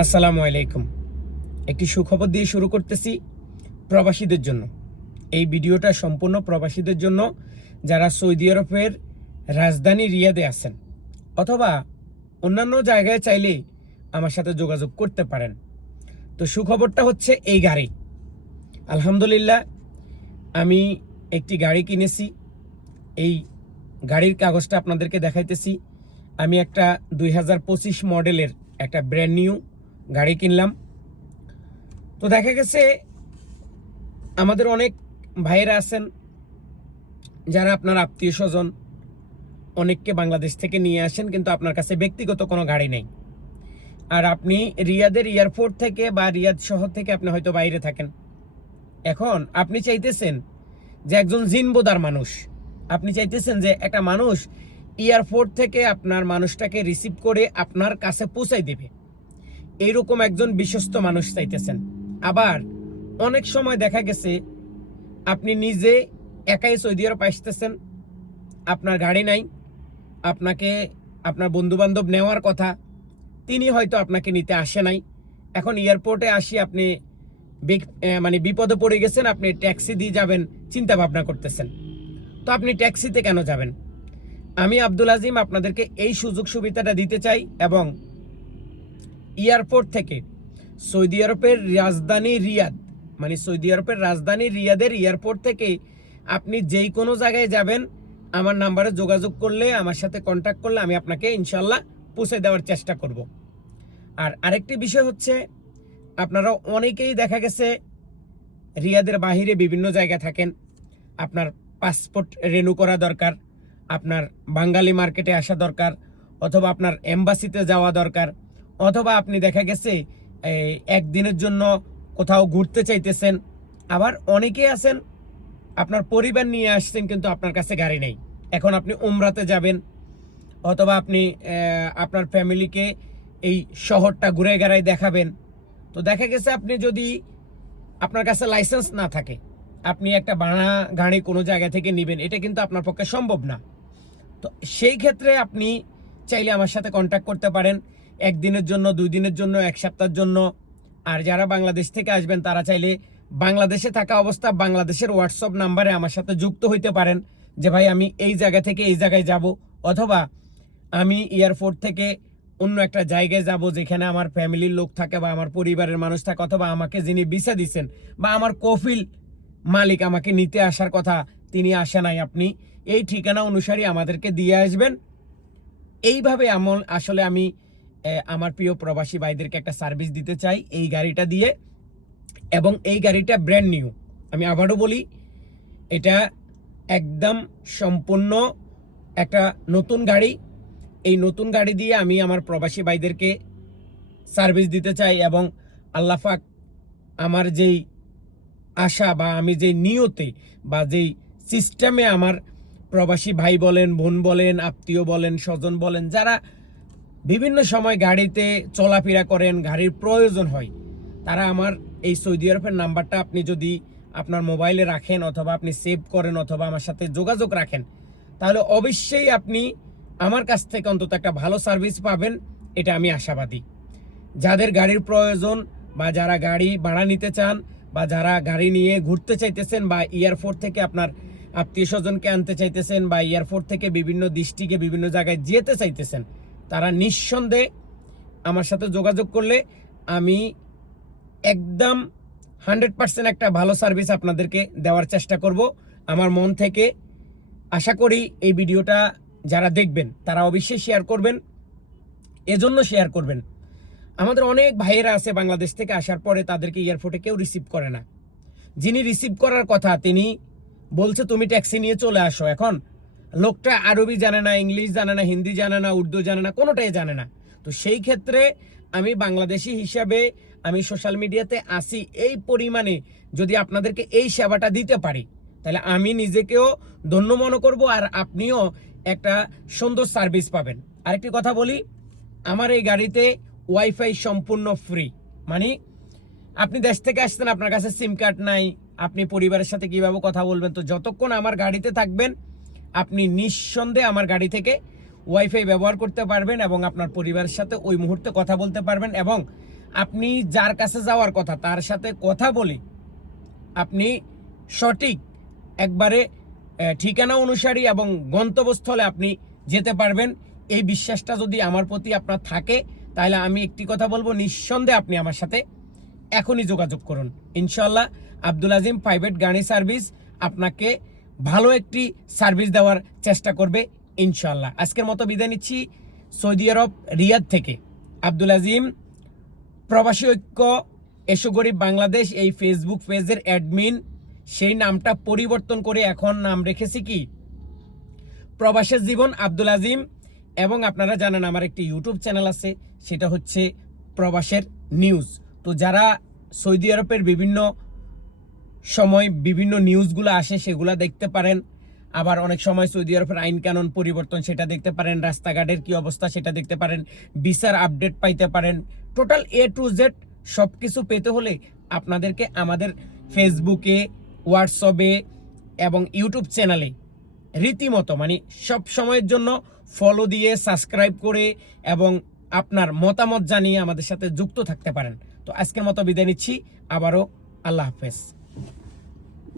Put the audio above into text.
আসসালামু আলাইকুম। একটি সুখবর দিয়ে শুরু করতেছি প্রবাসীদের জন্য। এই ভিডিওটা সম্পূর্ণ প্রবাসীদের জন্য যারা সৌদি আরবের রাজধানী রিয়াদে আছেন অথবা অন্যান্য জায়গায় চাইলে আমার সাথে যোগাযোগ করতে পারেন। তো সুখবরটা হচ্ছে এই গাড়ি। আলহামদুলিল্লাহ, আমি একটি গাড়ি কিনেছি। এই গাড়ির কাগজটা আপনাদেরকে দেখাইতেছি। আমি একটা দুই হাজার পঁচিশ মডেলের একটা ব্র্যান্ড নিউ গাড়ি কিনলাম। তো দেখা গেছে আমাদের অনেক ভাইয়েরা আছেন, যারা আপনার আত্মীয় স্বজন, অনেককে বাংলাদেশ থেকে নিয়ে আসেন, কিন্তু আপনার কাছে ব্যক্তিগত কোনো গাড়ি নেই। আর আপনি রিয়াদের এয়ারপোর্ট থেকে বা রিয়াদ শহর থেকে আপনি হয়তো বাইরে থাকেন। এখন আপনি চাইতেছেন যে একজন জিনবোদার মানুষ, আপনি চাইতেছেন যে একটা মানুষ এয়ারপোর্ট থেকে আপনার মানুষটাকে রিসিভ করে আপনার কাছে পৌঁছাই দেবে। এইরকম একজন বিশ্বস্ত মানুষ চাইতেছেন। আবার অনেক সময় দেখা গেছে, আপনি নিজে একাই সৌদি আরব আসতেছেন, আপনার গাড়ি নাই, আপনাকে আপনার বন্ধু বান্ধব নেওয়ার কথা, তিনি হয়তো আপনাকে নিতে আসে নাই। এখন এয়ারপোর্টে আসি, আপনি মানে বিপদে পড়ে গেছেন, আপনি ট্যাক্সি দিয়ে যাবেন, চিন্তা ভাবনা করতেছেন। তো আপনি ট্যাক্সিতে কেন যাবেন? আমি আব্দুল আজিম আপনাদেরকে এই সুযোগ সুবিধাটা দিতে চাই এবং এয়ারপোর্ট থেকে। সৌদি আরবের রাজধানী রিয়াদ মানে সৌদি আরবের রাজধানী রিয়াদের এয়ারপোর্ট থেকে আপনি যেই কোনো জায়গায় যাবেন, আমার নাম্বারে যোগাযোগ করলে, আমার সাথে কন্ট্যাক্ট করলে আমি আপনাকে ইনশাল্লাহ পৌঁছে দেওয়ার চেষ্টা করব। আর আরেকটি বিষয় হচ্ছে, আপনারা অনেকেই দেখা গেছে রিয়াদের বাহিরে বিভিন্ন জায়গায় থাকেন। আপনার পাসপোর্ট রেনু করা দরকার, আপনার বাঙালি মার্কেটে আসা দরকার, অথবা আপনার এম্বাসিতে যাওয়া দরকার। অথবা আপনি দেখা গেছে একদিনের জন্য কোথাও ঘুরতে চাইতেছেন, আবার অনেকেই আছেন, আপনার পরিবার নিয়ে আসছেন কিন্তু আপনার কাছে গাড়ি নেই। এখন আপনি উমরাতে যাবেন, অথবা আপনি আপনার ফ্যামিলিকে এই শহরটা ঘুরে গেড়ায় দেখাবেন। তো দেখা গেছে আপনি যদি আপনার কাছে লাইসেন্স না থাকে, আপনি একটা ভাড়া গাড়ি কোনো জায়গা থেকে নেবেন, এটা কিন্তু আপনার পক্ষে সম্ভব না। তো সেই ক্ষেত্রে আপনি চাইলে আমার সাথে কন্ট্যাক্ট করতে পারেন। একদিনের জন্য দুই দিনের জন্য, এক সপ্তাহের জন্য। আর যারা বাংলাদেশ থেকে আসবেন, তারা চাইলে বাংলাদেশে থাকা অবস্থা বাংলাদেশের হোয়াটসঅ্যাপ নাম্বারে আমার সাথে যুক্ত হইতে পারেন যে, ভাই, আমি এই জায়গা থেকে এই জায়গায় যাব। অথবা, আমি এয়ারপোর্ট থেকে অন্য একটা জায়গায় যাব যেখানে আমার ফ্যামিলির লোক থাকে বা আমার পরিবারের মানুষ থাকে, অথবা আমাকে যিনি ভিসা দিচ্ছেন বা আমার কফিল মালিক আমাকে নিতে আসার কথা তিনি আসে নাই আপনি, এই ঠিকানা অনুসারে আমাদেরকে দিয়ে আসবেন। এইভাবে আমল আসলে আমি আমার প্রিয় প্রবাসী ভাইদেরকে একটা সার্ভিস দিতে চাই এই গাড়িটা দিয়ে এবং এই গাড়িটা ব্র্যান্ড নিউ আমি আবারও বলি, এটা একদম সম্পূর্ণ একটা নতুন গাড়ি। এই নতুন গাড়ি দিয়ে আমি আমার প্রবাসী ভাইদেরকে সার্ভিস দিতে চাই এবং আল্লাফাক আমার যেই আশা বা আমি যেই নিয়তে বা যেই সিস্টেমে আমার প্রবাসী ভাই বলেন, বোন বলেন, আত্মীয় বলেন, স্বজন বলেন, যারা বিভিন্ন সময় গাড়িতে চলাফেরা করেন, গাড়ির প্রয়োজন হয়। তারা আমার এই সৌদি আরবের নাম্বারটা আপনি যদি আপনার মোবাইলে রাখেন অথবা আপনি সেভ করেন অথবা আমার সাথে যোগাযোগ রাখেন, তাহলে অবশ্যই আপনি আমার কাছ থেকে অন্তত একটা ভালো সার্ভিস পাবেন, এটা আমি আশাবাদী। যাদের গাড়ির প্রয়োজন বা যারা গাড়ি ভাড়া নিতে চান বা যারা গাড়ি নিয়ে ঘুরতে চাইতেছেন বা এয়ারপোর্ট থেকে আপনার আত্মীয় স্বজনকে আনতে চাইতেছেন বা এয়ারপোর্ট থেকে বিভিন্ন দৃষ্টিকে বিভিন্ন জায়গায় যেতে চাইতেছেন তারা নিঃসন্দেহে আমার সাথে যোগাযোগ করলে আমি একদম হান্ড্রেড পার্সেন্ট একটা ভালো সার্ভিস আপনাদেরকে দেওয়ার চেষ্টা করব। আমার মন থেকে আশা করি এই ভিডিওটা যারা দেখবেন, তারা অবশ্যই শেয়ার করবেন। এজন্য শেয়ার করবেন। আমাদের অনেক ভাইয়েরা আছে বাংলাদেশ থেকে আসার পরে তাদেরকে এয়ারপোর্টে কেউ রিসিভ করে না। যিনি রিসিভ করার কথা, তিনি বলছে, তুমি ট্যাক্সি নিয়ে চলে আসো এখন। লোকটা আরবি জানে না, ইংলিশ জানে না, হিন্দি জানে না, উর্দু জানে না, কোনোটাই জানে না। তো সেই ক্ষেত্রে আমি বাংলাদেশি হিসাবে আমি সোশ্যাল মিডিয়াতে আসি এই পরিমাণে যদি আপনাদেরকে এই সেবাটা দিতে পারি, তাহলে আমি নিজেকেও ধন্য মনে করব আর আপনিও একটা সুন্দর সার্ভিস পাবেন। আরেকটি কথা বলি, আমার এই গাড়িতে ওয়াইফাই সম্পূর্ণ ফ্রি মানে আপনি দেশ থেকে আসতেন আপনার কাছে সিম কার্ড নাই, আপনি পরিবারের সাথে কীভাবে কথা বলবেন? তো যতক্ষণ আমার গাড়িতে থাকবেন আপনি নিঃসন্দেহে আমার গাড়ি থেকে ওয়াইফাই ব্যবহার করতে পারবেন এবং আপনার পরিবারের সাথে ওই মুহূর্তে কথা বলতে পারবেন এবং আপনি যার কাছে যাওয়ার কথা, তার সাথে কথা বলে আপনি সঠিক একবারে ঠিকানা অনুসারী এবং গন্তব্যস্থলে আপনি যেতে পারবেন। এই বিশ্বাসটা যদি আমার প্রতি আপনার থাকে, তাহলে আমি একটি কথা বলব, নিঃসন্দেহে আপনি আমার সাথে এখনই যোগাযোগ করুন। ইনশাল্লাহ আব্দুল আজিম প্রাইভেট গাড়ি সার্ভিস আপনাকে ভালো একটি সার্ভিস দেওয়ার চেষ্টা করবে ইনশাল্লাহ আজকের মতো বিদায় নিচ্ছি সৌদি আরব রিয়াদ থেকে। আব্দুল আজিম, প্রবাসী ঐক্য, এসো গরিব বাংলাদেশ, এই ফেসবুক পেজের অ্যাডমিন, সেই নামটা পরিবর্তন করে এখন নাম রেখেছি কি? প্রবাসের জীবন আব্দুল আজিম, এবং আপনারা জানেন আমার একটি ইউটিউব চ্যানেল আছে, সেটা হচ্ছে প্রবাসের নিউজ। তো যারা সৌদি আরবের বিভিন্ন সময় বিভিন্ন নিউজগুলো আসে, সেগুলো দেখতে পারেন। আবার অনেক সময় সৌদি আরবের আইন কানুন পরিবর্তন, সেটা দেখতে পারেন। রাস্তাঘাটের কি অবস্থা, সেটা দেখতে পারেন। বিচার আপডেট পাইতে পারেন। টোটাল এ টু জেড সব কিছু পেতে হলে আপনাদেরকে আমাদের ফেসবুকে হোয়াটসঅ্যাপে এবং ইউটিউব চ্যানেলে রীতিমতো মানে সব সময়ের জন্য ফলো দিয়ে সাবস্ক্রাইব করে এবং আপনার মতামত জানিয়ে আমাদের সাথে যুক্ত থাকতে পারেন। তো আজকের মতো বিদায় নিচ্ছি। আবারও আল্লাহ হাফেজ।